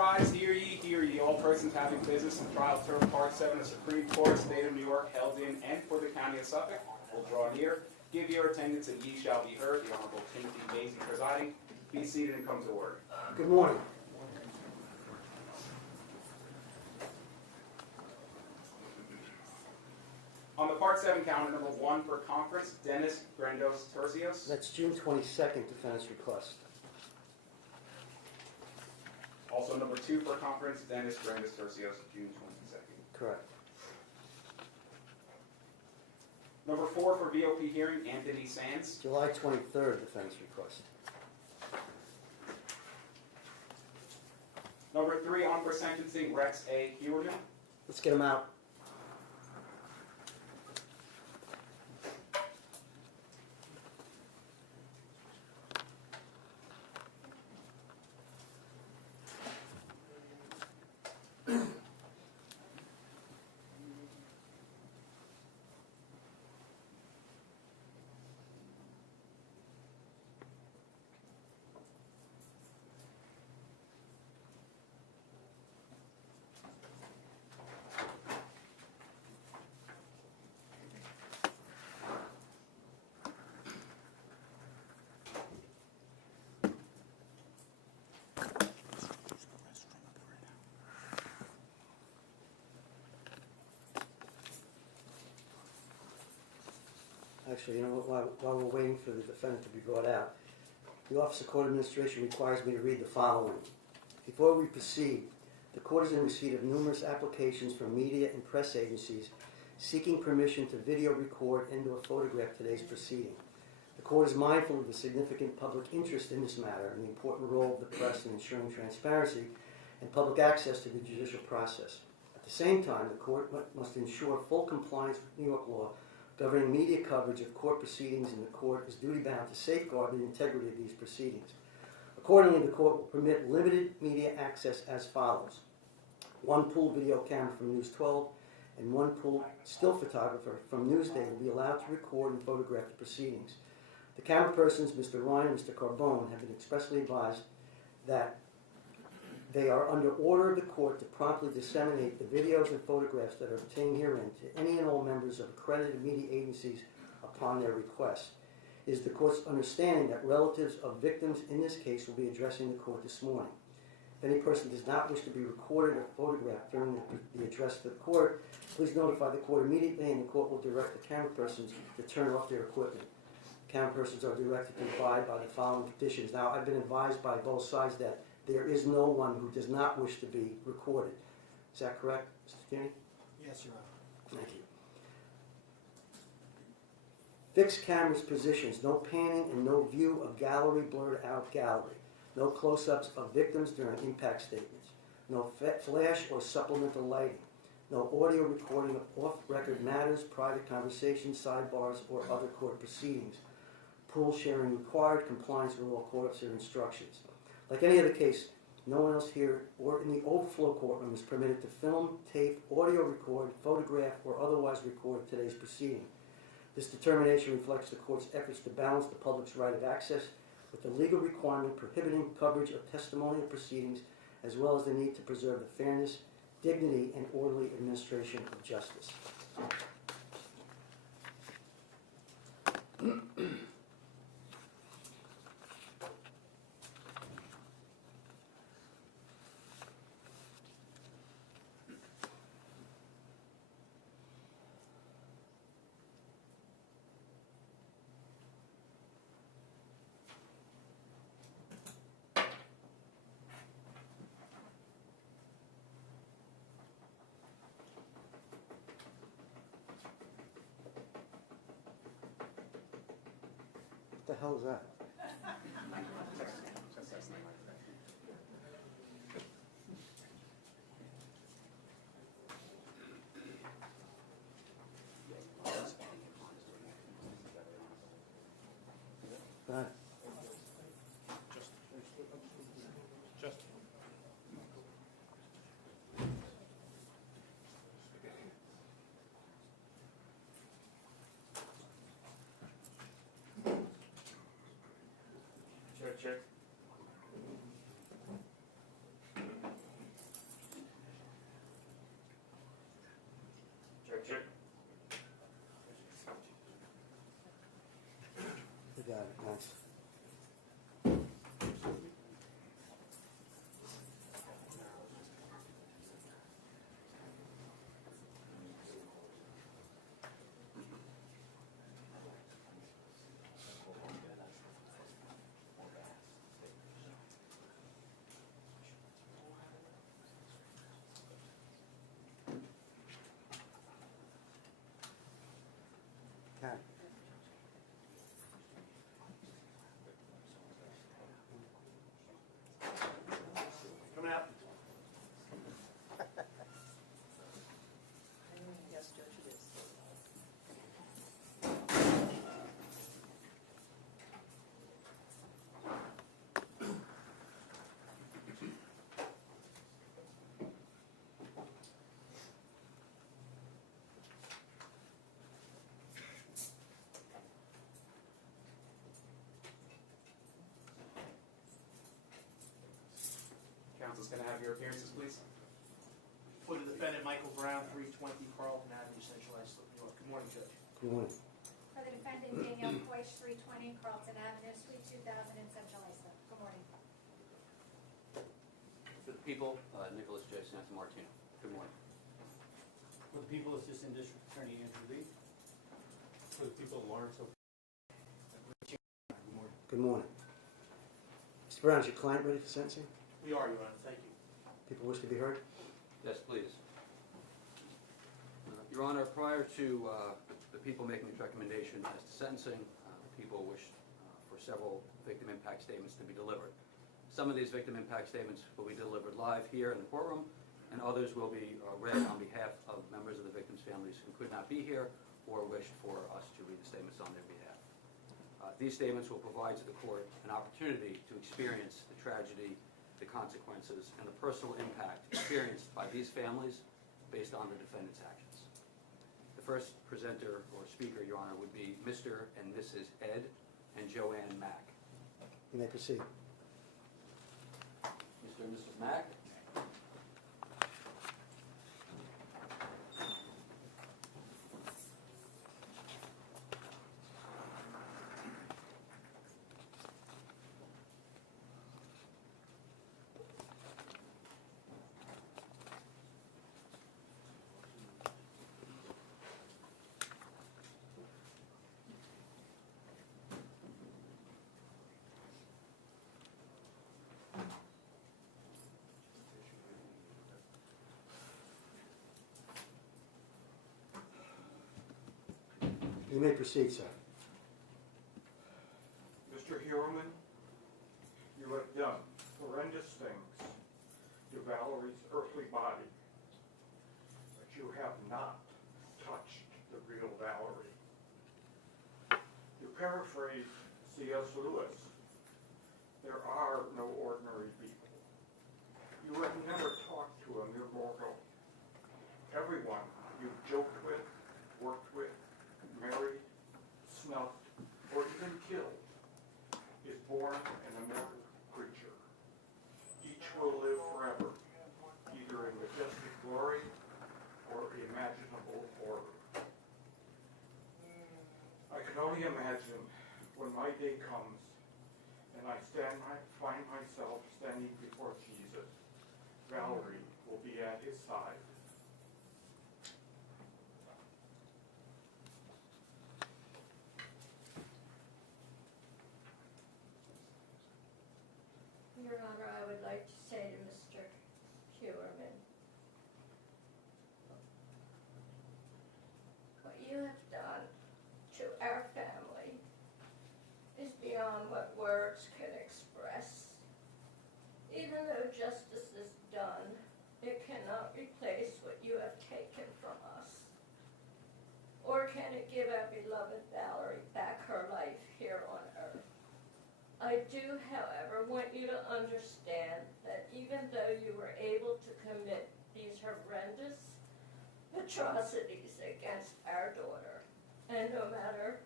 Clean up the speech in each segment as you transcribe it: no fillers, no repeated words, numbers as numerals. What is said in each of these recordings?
rise, hear ye, all persons having business in trial term part 7 of Supreme Court, State of New York, held in and for the County of Suffolk, will draw near, give your attendance, and ye shall be heard. The Honorable Timothy Basie presiding. Be seated and come to order. Good morning. On the Part 7 calendar, number 1 for conference, Dennis Grandos Tercios. That's June 22nd, defense request. Also number 2 for conference, Dennis Grandos Tercios, June 22nd. Correct. Number 4 for VOP hearing, Anthony Sands. July 23rd, defense request. Number 3 on for sentencing, Rex A. Hewerman. Let's get him out. Actually, you know what, while we're waiting for the defendant to be brought out, the Office of Court Administration requires me to read the following. Before we proceed, the court is in receipt of numerous applications from media and press agencies seeking permission to video record and or photograph today's proceeding. The court is mindful of the significant public interest in this matter and the important role of the press in ensuring transparency and public access to the judicial process. At the same time, the court must ensure full compliance with New York law governing media coverage of court proceedings, and the court is duty-bound to safeguard the integrity of these proceedings. Accordingly, the court will permit limited media access as follows. 1 pool video camera from News 12 and 1 pool still photographer from Newsday will be allowed to record and photograph the proceedings. The camera persons, Mr. Ryan and Mr. Carbone, have been expressly advised that they are under order of the court to promptly disseminate the videos and photographs that are obtained herein to any and all members of accredited media agencies upon their request. It is the court's understanding that relatives of victims in this case will be addressing the court this morning. If any person does not wish to be recorded or photographed during the address to the court, please notify the court immediately, and the court will direct the camera persons to turn off their equipment. Camera persons are directed to abide by the following conditions. Now, I've been advised by both sides that there is no one who does not wish to be recorded. Is that correct, Mr. Tierney? Yes, Your Honor. Thank you. Fixed cameras positions, no panning and no view of gallery, blurred out gallery. No close-ups of victims during impact statements. No flash or supplemental lighting. No audio recording of off-record matters, private conversations, sidebars, or other court proceedings. Pool sharing required, compliance with all court officer instructions. Like any other case, no one else here or in the overflow courtroom is permitted to film, tape, audio record, photograph, or otherwise record today's proceeding. This determination reflects the court's efforts to balance the public's right of access with the legal requirement prohibiting coverage of testimonial proceedings, as well as the need to preserve the fairness, dignity, and orderly administration of justice. What the hell is that? Go ahead. Check. have your appearances, please? For the defendant, Michael Brown, 320 Carlton Avenue, Central Islip, New York. Good morning, Judge. Good morning. For the defendant, Danielle Coich, 320 Carlton Avenue, Suite 2000 in Central Islip. Good morning. For the people, Nicholas J. Santamartino. Good morning. For the people, Assistant District Attorney Andrew Lee. For the people, Lawrence O. Good morning. Good morning. Mr. Brown, is your client ready for sentencing? We are, Your Honor. Thank you. People wish to be heard? Yes, please. Your Honor, prior to the people making this recommendation as to sentencing, people wish for several victim impact statements to be delivered. Some of these victim impact statements will be delivered live here in the courtroom, and others will be read on behalf of members of the victims' families who could not be here or wished for us to read the statements on their behalf. These statements will provide to the court an opportunity to experience the tragedy, the consequences, and the personal impact experienced by these families based on the defendant's actions. The first presenter or speaker, Your Honor, would be Mr. and Mrs. Ed and Joanne Mack. You may proceed. Mr. and Mrs. Mack. You may proceed, sir. Mr. Heuerman, you have done horrendous things to Valerie's earthly body, but you have not touched the real Valerie. To paraphrase C.S. Lewis, there are no ordinary people. You have never talked to a mere mortal. Everyone you've joked with, worked with, married, snuffed, or even killed is born an immortal creature. Each will live forever, either in majestic glory or imaginable horror. I can only imagine when my day comes and I find myself standing before Jesus, Valerie will be at his side. Your Honor, I would like to say to Mr. Heuerman, what you have done to our family is beyond what words can express. Even though justice is done, it cannot replace what you have taken from us. Or can it give our beloved Valerie back her life here on earth? I do, however, want you to understand that even though you were able to commit these horrendous atrocities against our daughter, and no matter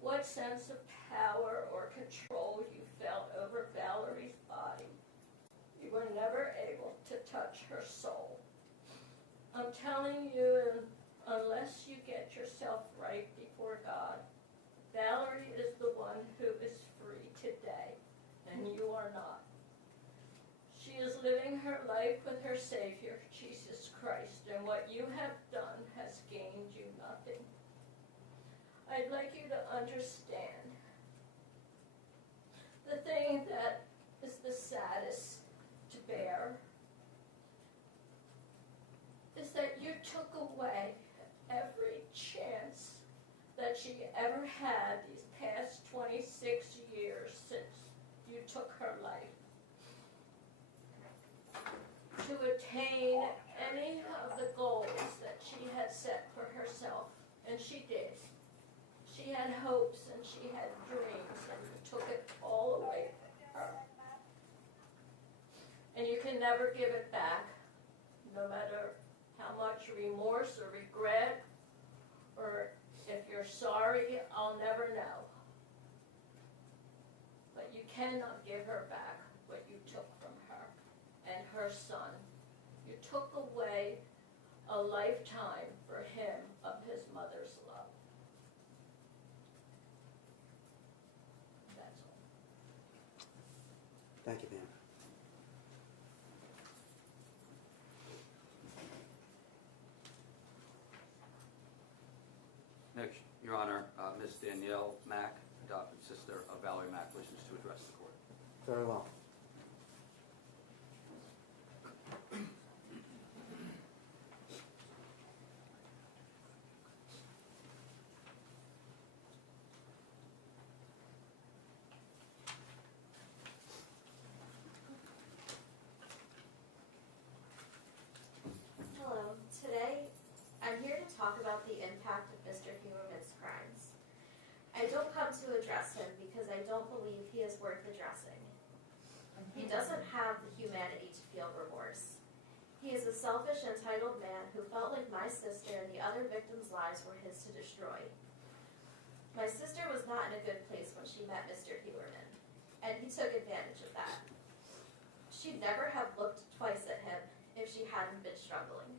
what sense of power or control you felt over Valerie's body, you were never able to touch her soul. I'm telling you, unless you get yourself right before God, Valerie is the one who is free today, and you are not. She is living her life with her Savior, Jesus Christ, and what you have done has gained you nothing. I'd like you to understand the thing that is the saddest to bear is that you took away every chance that she ever had these past 26 years since you took her life to attain any of the goals that she had set for herself, and she did. She had hopes and she had dreams, and you took it all away from her. And you can never give it back, no matter how much remorse or regret, or if you're sorry, I'll never know. But you cannot give her back what you took from her. And her her son. You took away a lifetime for him of his mother's love. That's all. Thank you, ma'am. Next, Your Honor, Ms. Danielle Mack, adopted sister of Valerie Mack, wishes to address the court. Very well. Hello. Today, I'm here to talk about the impact of Mr. Huberman's crimes. I don't come to address him because I don't believe he is worth addressing. He doesn't have the humanity to feel remorse. He is a selfish, entitled man who felt like my sister and the other victims' lives were his to destroy. My sister was not in a good place when she met Mr. Huberman, and he took advantage of that. She'd never have looked twice at him if she hadn't been struggling.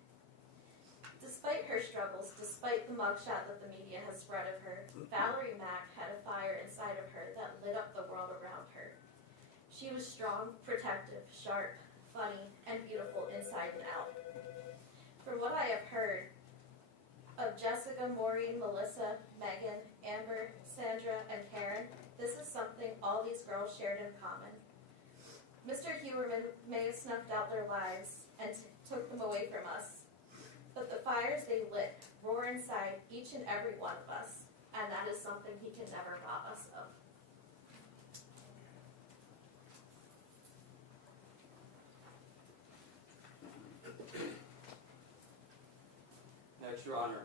Despite her struggles, despite the mugshot that the media has spread of her, Valerie Mack had a fire inside of her that lit up the world around her. She was strong, protective, sharp, funny, and beautiful inside and out. From what I have heard of Jessica, Maureen, Melissa, Megan, Amber, Sandra, and Karen, this is something all these girls shared in common. Mr. Huberman may have snuffed out their lives and took them away from us, but the fires they lit roar inside each and every one of us, and that is something he can never rob us of. Next, Your Honor,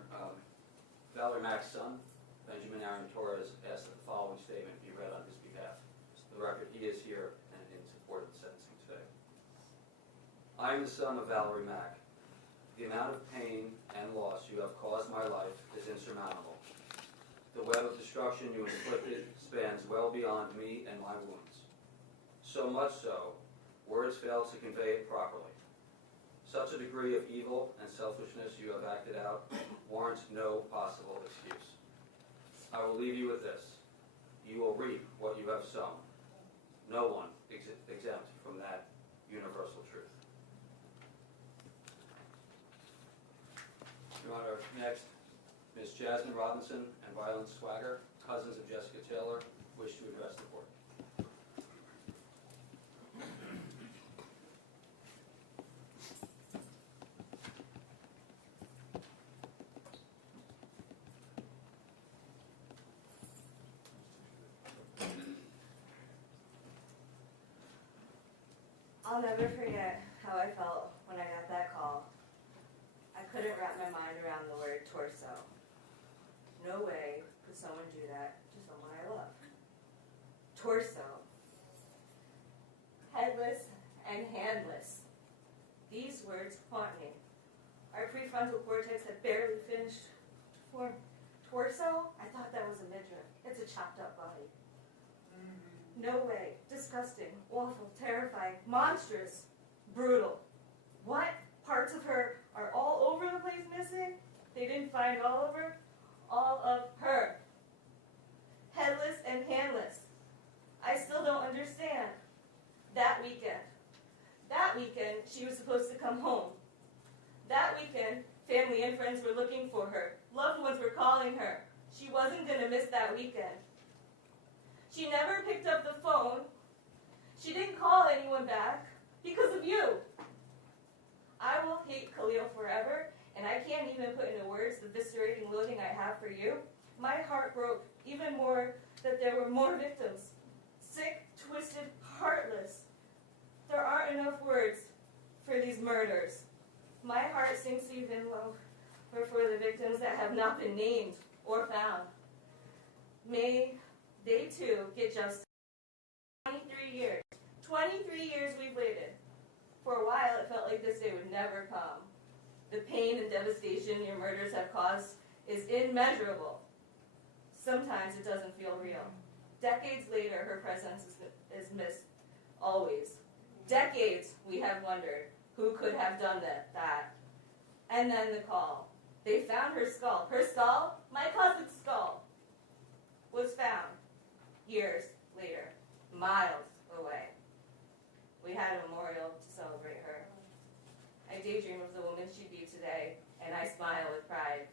Valerie Mack's son, Benjamin Aaron Torres, asked that the following statement be read on his behalf. For the record, he is here and in support of the sentencing today. I am the son of Valerie Mack. The amount of pain and loss you have caused my life is insurmountable. The web of destruction you inflicted spans well beyond me and my wounds. So much so, words fail to convey it properly. Such a degree of evil and selfishness you have acted out warrants no possible excuse. I will leave you with this. You will reap what you have sown. No one exempt from that universal truth. Your Honor, next, Ms. Jasmine Robinson and Violet Swagger, cousins of Jessica Taylor, wish to address the court. I'll never forget how I felt when I got that call. I couldn't wrap my mind around the word torso. No way could someone do that to someone I love. Torso. Headless and handless. These words haunt me. Our prefrontal cortex had barely finished to form. Torso? I thought that was a midriff. It's a chopped up body. No way. Disgusting, awful, terrifying, monstrous, brutal. What parts of her are all over the place missing? They didn't find all of her? All of her. Headless and handless. I still don't understand. That weekend, she was supposed to come home. That weekend, family and friends were looking for her. Loved ones were calling her. She wasn't going to miss that weekend. She never picked up the phone. She didn't call anyone back because of you. I will hate Khalil forever, and I can't even put into words the viscerating loathing I have for you. My heart broke even more that there were more victims. Sick, twisted, heartless. There aren't enough words for these murders. My heart sinks even lower for the victims that have not been named or found. May they too get justice. 23 years. 23 years we've waited. For a while it felt like this day would never come. The pain and devastation your murders have caused is immeasurable. Sometimes it doesn't feel real. Decades later, her presence is missed. Always. Decades we have wondered who could have done that. And then the call. They found her skull. Her skull, my cousin's skull, was found years later, miles away. We had a memorial to celebrate her. I daydream of the woman she'd be today, and I smile with pride.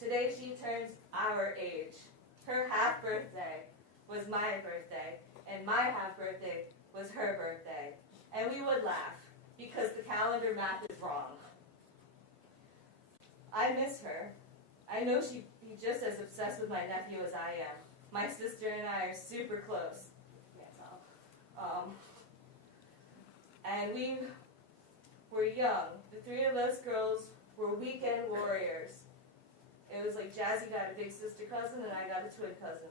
Today she turns our age. Her half-birthday was my birthday, and my half-birthday was her birthday. And we would laugh, because the calendar math is wrong. I miss her. I know she'd be just as obsessed with my nephew as I am. My sister and I are super close. Can't tell. And we were young. The three of us girls were weekend warriors. It was like Jazzy got a big sister cousin and I got a twin cousin.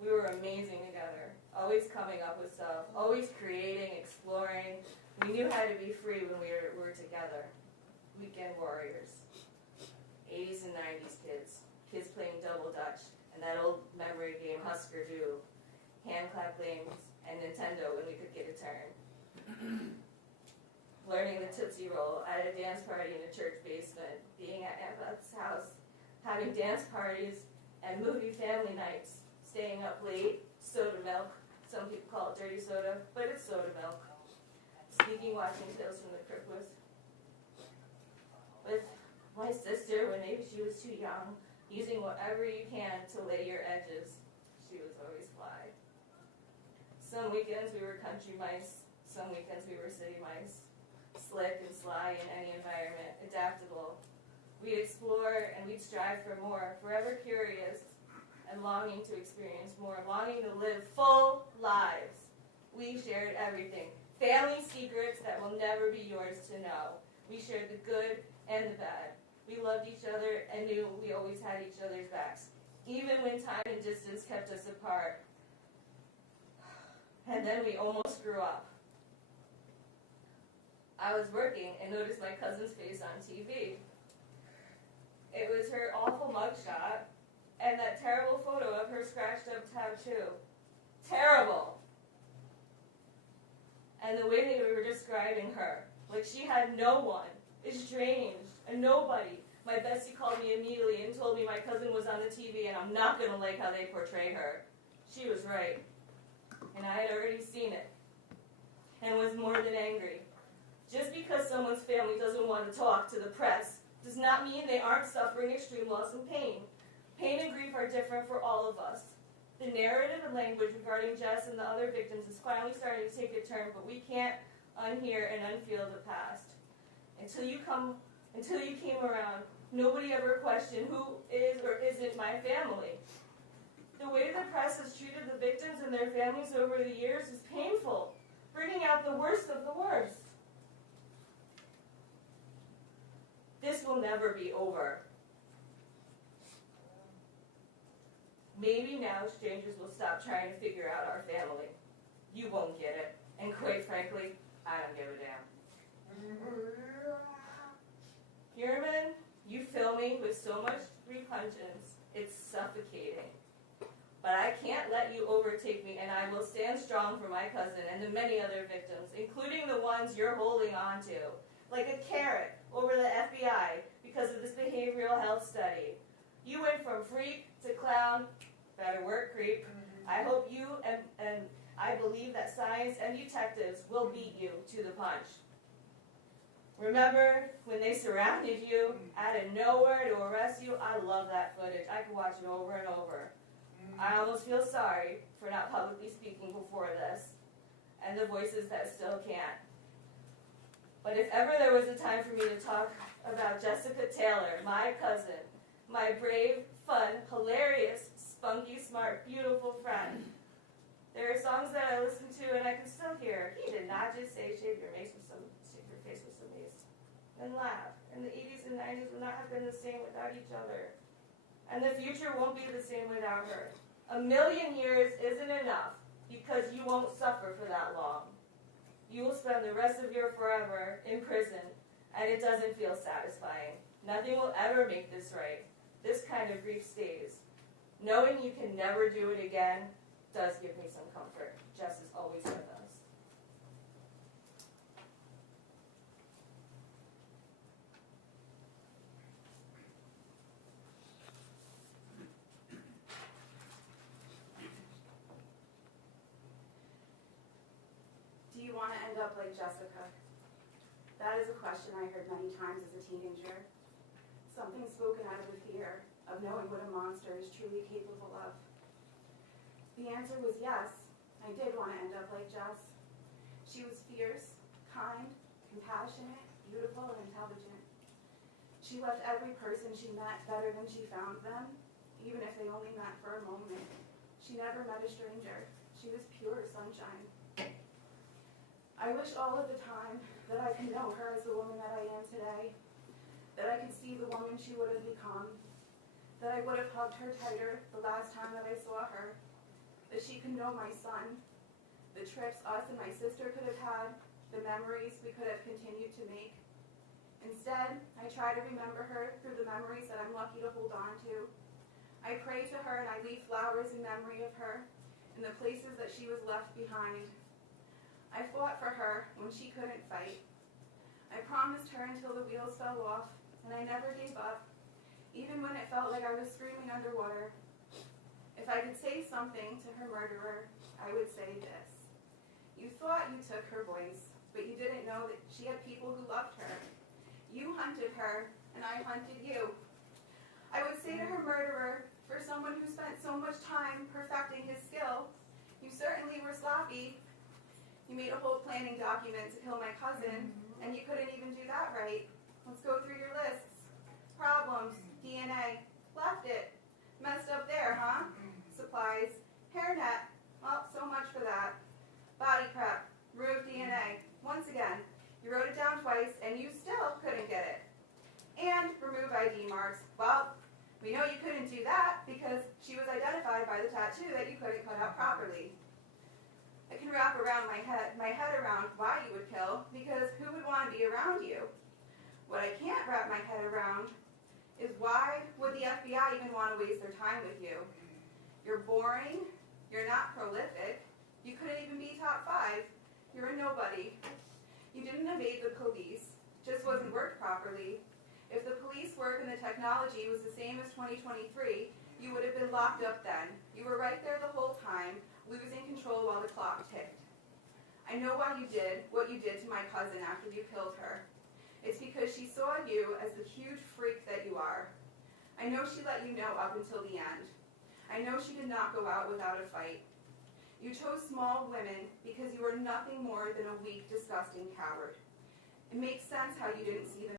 We were amazing together, always coming up with stuff, always creating, exploring. We knew how to be free when we were together. Weekend warriors. 80s and 90s kids playing double dutch, and that old memory game Husker Du, hand clap games, and Nintendo when we could get a turn. Learning the Tootsie Roll at a dance party in a church basement, being at Aunt Beth's house, having dance parties and movie family nights, staying up late, soda milk, some people call it dirty soda, but it's soda milk. Sneaking watching Tales from the Crypt with my sister when maybe she was too young, using whatever you can to lay your edges. She was always fly. Some weekends we were country mice, some weekends we were city mice. Slick and sly in any environment, adaptable. We'd explore and we'd strive for more, forever curious and longing to experience more, longing to live full lives. We shared everything. Family secrets that will never be yours to know. We shared the good and the bad. We loved each other and knew we always had each other's backs, even when time and distance kept us apart. And then we almost grew up. I was working and noticed my cousin's face on TV. It was her awful mugshot and that terrible photo of her scratched up tattoo. Terrible. And the way they were describing her, like she had no one, estranged, a nobody. My bestie called me immediately and told me my cousin was on the TV and I'm not going to like how they portrayed her. She was right. And I had already seen it and was more than angry. Just because someone's family doesn't want to talk to the press does not mean they aren't suffering extreme loss and pain. Pain and grief are different for all of us. The narrative and language regarding Jess and the other victims is finally starting to take a turn, but we can't unhear and unfeel the past. Until you came around, nobody ever questioned who is or isn't my family. The way the press has treated the victims and their families over the years is painful, bringing out the worst of the worst. This will never be over. Maybe now strangers will stop trying to figure out our family. You won't get it. And quite frankly, I don't give a damn. Human, you fill me with so much repugnance, it's suffocating. But I can't let you overtake me, and I will stand strong for my cousin and the many other victims, including the ones you're holding on to, like a carrot over the FBI because of this behavioral health study. You went from freak to clown, better work, creep. I hope you and I believe that science and detectives will beat you to the punch. Remember when they surrounded you out of nowhere to arrest you? I love that footage. I can watch it over and over. I almost feel sorry for not publicly speaking before this, and the voices that still can't. But if ever there was a time for me to talk about Jessica Taylor, my cousin, my brave, fun, hilarious, spunky, smart, beautiful friend, there are songs that I listen to and I can still hear. He did not just say shave your face with some mace, and laugh. And the 80s and 90s would not have been the same without each other. And the future won't be the same without her. 1,000,000 years isn't enough because you won't suffer for that long. You will spend the rest of your forever in prison, and it doesn't feel satisfying. Nothing will ever make this right. This kind of grief stays. Knowing you can never do it again does give me some comfort. Jess is always with us. like Jessica? That is a question I heard many times as a teenager. Something spoken out of the fear of knowing what a monster is truly capable of. The answer was yes, I did want to end up like Jess. She was fierce, kind, compassionate, beautiful, and intelligent. She left every person she met better than she found them, even if they only met for a moment. She never met a stranger. She was pure sunshine. I wish all of the time that I could know her as the woman that I am today, that I could see the woman she would have become, that I would have hugged her tighter the last time that I saw her, that she could know my son, the trips us and my sister could have had, the memories we could have continued to make. Instead, I try to remember her through the memories that I'm lucky to hold on to. I pray to her and I leave flowers in memory of her in the places that she was left behind. I fought for her when she couldn't fight. I promised her until the wheels fell off, and I never gave up, even when it felt like I was screaming underwater. If I could say something to her murderer, I would say this. You thought you took her voice, but you didn't know that she had people who loved her. You hunted her, and I hunted you. I would say to her murderer, for someone who spent so much time perfecting his skill, you certainly were sloppy. You made a whole planning document to kill my cousin, and you couldn't even do that right. Let's go through your lists. Problems, DNA, left it. Messed up there, huh? Supplies, hairnet, well, so much for that. Body prep, removed DNA. Once again, you wrote it down twice, and you still couldn't get it. And remove ID marks. Well, we know you couldn't do that because she was identified by the tattoo that you couldn't cut out properly. I can wrap around my head around why you would kill, because who would want to be around you? What I can't wrap my head around is why would the FBI even want to waste their time with you? You're boring, you're not prolific, you couldn't even be top 5, you're a nobody. You didn't evade the police, just wasn't worked properly. If the police work and the technology was the same as 2023, you would have been locked up then. You were right there the whole time, losing control while the clock ticked. I know why you did what you did to my cousin after you killed her. It's because she saw you as the huge freak that you are. I know she let you know up until the end. I know she did not go out without a fight. You chose small women because you were nothing more than a weak, disgusting coward. It makes sense how you didn't see them